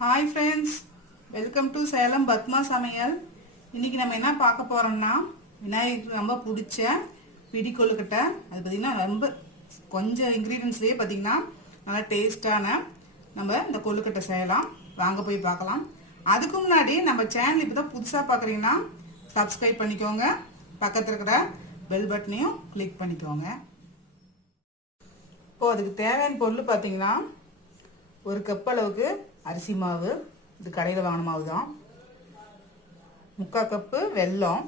Hi friends, welcome to Salem Padma சமையல். இன்றைக்கி நம்ம என்ன பார்க்க போகிறோம்னா, விநாயகருக்கு ரொம்ப பிடிச்ச பிடி கொழுக்கட்டை. அது பார்த்திங்கன்னா ரொம்ப கொஞ்சம் இன்க்ரீடியன்ஸ்லேயே பார்த்திங்கன்னா நல்லா டேஸ்ட்டான நம்ம இந்த கொழுக்கட்டை செய்யலாம். வாங்க போய் பார்க்கலாம். அதுக்கு முன்னாடி நம்ம சேனல் இப்போ தான் புதுசாக பார்க்குறீங்கன்னா சப்ஸ்கிரைப் பண்ணிக்கோங்க. பக்கத்தில் இருக்கிற பெல் பட்டனையும் கிளிக் பண்ணிக்கோங்க. இப்போது அதுக்கு தேவையான பொருள் பார்த்திங்கன்னா, ஒரு கப் அளவுக்கு அரிசி மாவு, இது கடையில் வாங்கின மாவு தான். 3/4 கப்பு வெல்லம்,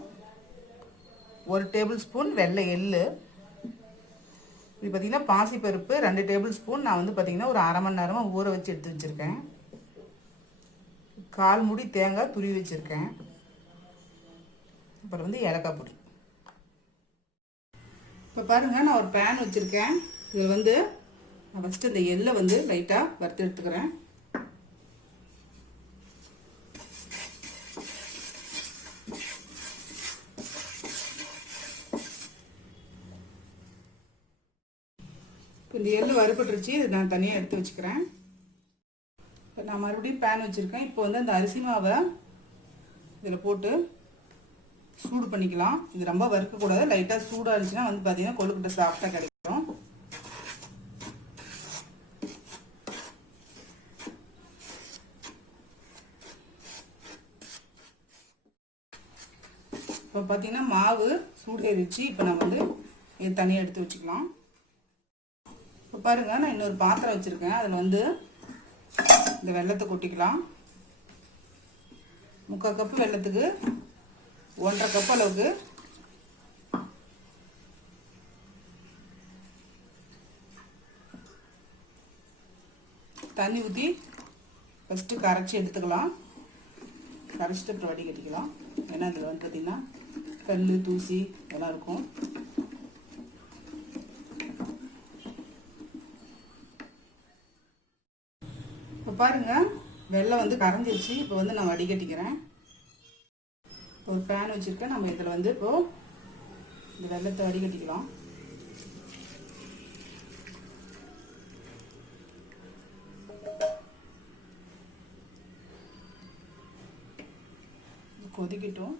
1 டேபிள் ஸ்பூன் வெள்ளை எள்ளு, இது பார்த்திங்கன்னா பாசிப்பருப்பு 2 டேபிள் ஸ்பூன். நான் வந்து பார்த்திங்கன்னா ஒரு அரை மணி நேரமாக ஊற வச்சு எடுத்து வச்சுருக்கேன். 1/4 மூடி தேங்காய் துருவி வச்சுருக்கேன். அப்புறம் வந்து ஏலக்காய் பொடி. இப்போ பாருங்கள், நான் ஒரு பேன் வச்சுருக்கேன். இதில் வந்து நான் ஃபஸ்ட்டு இந்த எள்ளை வந்து லைட்டாக வறுத்து எடுத்துக்கிறேன். இப்போ இந்த எள்ளு வறுபட்டுருச்சு, இது நான் தனியாக எடுத்து வச்சுக்கிறேன். இப்போ நான் மறுபடியும் பேன் வச்சுருக்கேன். இப்போ வந்து அந்த அரிசி மாவை இதில் போட்டு சூடு பண்ணிக்கலாம். இது ரொம்ப வறுக்கக்கூடாது, லைட்டாக சூடாக இருந்துச்சுன்னா வந்து பார்த்திங்கன்னா கொழுக்கட்டை சாஃப்டாக கிடைக்கும். இப்போ பார்த்திங்கன்னா மாவு சூடேறிச்சு. இப்போ நான் வந்து இது தனியாக எடுத்து வச்சுக்கலாம். இப்போ பாருங்கள், நான் இன்னொரு பாத்திரம் வச்சுருக்கேன். அதில் வந்து இந்த வெல்லத்தை கொட்டிக்கலாம். 3/4 கப்பு வெல்லத்துக்கு 1.5 கப் அளவுக்கு தண்ணி ஊற்றி ஃபஸ்ட்டு கரைச்சி எடுத்துக்கலாம். கரைச்சிட்டு அப்புறம் வடிகட்டிக்கலாம். ஏன்னா அதில் வந்து பார்த்திங்கன்னா கல் தூசி இதெல்லாம் இருக்கும். இப்போ பாருங்கள், வெல்லம் வந்து கரைஞ்சிருச்சு. இப்போ வந்து நான் வடிகட்டிக்கிறேன். ஒரு பேன் வச்சுருக்கேன். நம்ம இதில் வந்து இப்போது இந்த வெல்லத்தை வடிகட்டிக்கலாம். கொதிக்கட்டும்.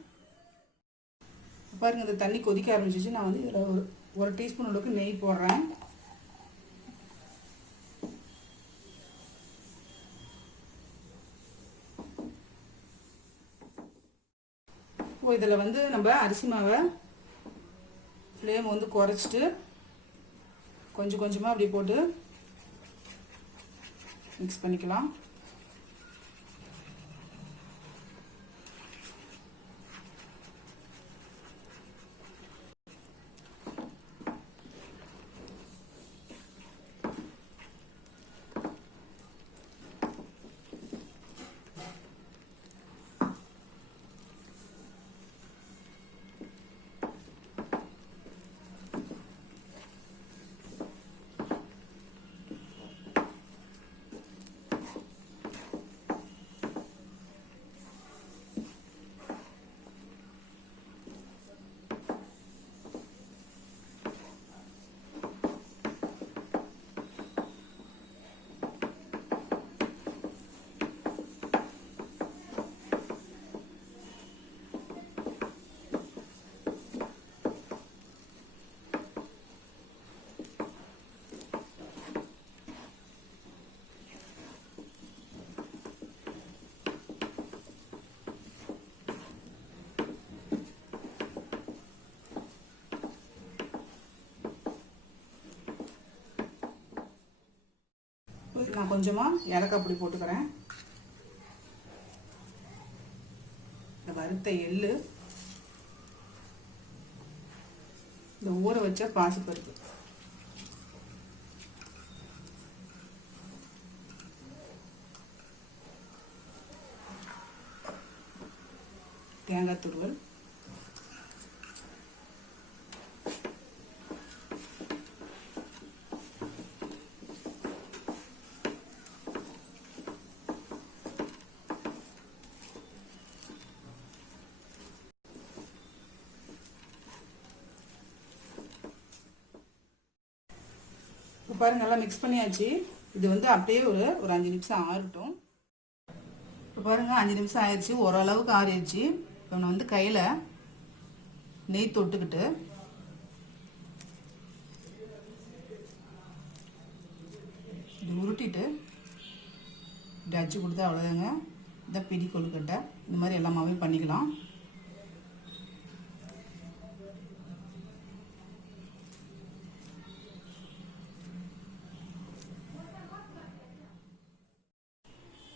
பாருங்கள், இந்த தண்ணி கொதிக்க ஆரம்பிச்சிச்சு. நான் வந்து இதில் ஒரு டீஸ்பூன் அளவுக்கு நெய் போடுறேன். இதில் வந்து நம்ம அரிசி மாவை ஃப்ளேம் வந்து குறைச்சிட்டு கொஞ்சம் கொஞ்சமாக அப்படி போட்டு மிக்ஸ் பண்ணிக்கலாம். நான் கொஞ்சமாக ஏலக்காய் பொடி போட்டுக்கிறேன். இந்த வறுத்த எள்ளு, இந்த ஊற வச்ச பாசிப்பருப்பு, தேங்காய் துருவல், பாருங்க நல்லா மிக்ஸ் பண்ணியாச்சு. இது வந்து அப்படியே ஒரு 5 நிமிஷம் ஆறட்டும். இப்போ பாருங்கள் 5 நிமிஷம் ஆயிடுச்சு, ஓரளவுக்கு ஆறிடுச்சு. இப்போ நான் வந்து கையில் நெய் தொட்டுக்கிட்டு இது உருட்டிட்டு இப்படி அச்சு கொடுத்தா அவ்வளோதாங்க. இதான் பிடி கொழுக்கட்டை. இந்த மாதிரி எல்லா மாவையும் பண்ணிக்கலாம்.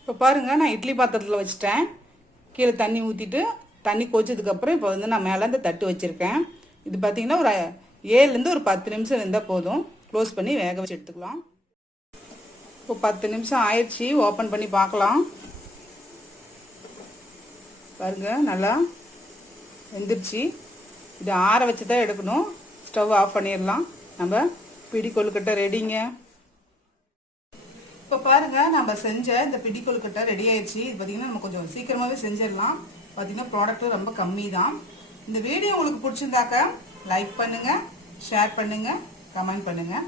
இப்போ பாருங்கள், நான் இட்லி பாத்திரத்தில் வச்சுட்டேன். கீழே தண்ணி ஊற்றிட்டு தண்ணி கொதிச்சதுக்கப்புறம் இப்போ வந்து நான் மேலே இந்த தட்டு வச்சுருக்கேன். இது பார்த்திங்கன்னா ஒரு 7லேருந்து ஒரு 10 நிமிஷம் இருந்தால் போதும். க்ளோஸ் பண்ணி வேக வச்சு எடுத்துக்கலாம். இப்போ 10 நிமிஷம் ஆயிடுச்சு. ஓப்பன் பண்ணி பார்க்கலாம். பாருங்கள், நல்லா வெந்துருச்சு. இது ஆற வச்சு தான் எடுக்கணும். ஸ்டவ் ஆஃப் பண்ணிடலாம். நம்ம பிடி கொழுக்கட்டை ரெடிங்க. இப்போ பாருங்கள், நம்ம செஞ்ச இந்த பிடி கொழுக்கட்டை ரெடி ஆயிடுச்சு. இது பார்த்திங்கன்னா நம்ம கொஞ்சம் சீக்கிரமாகவே செஞ்சிடலாம். பார்த்திங்கன்னா ப்ராடக்ட்டும் ரொம்ப கம்மி தான். இந்த வீடியோ உங்களுக்கு பிடிச்சிருந்தாக்க லைக் பண்ணுங்கள், ஷேர் பண்ணுங்கள், கமெண்ட் பண்ணுங்கள்.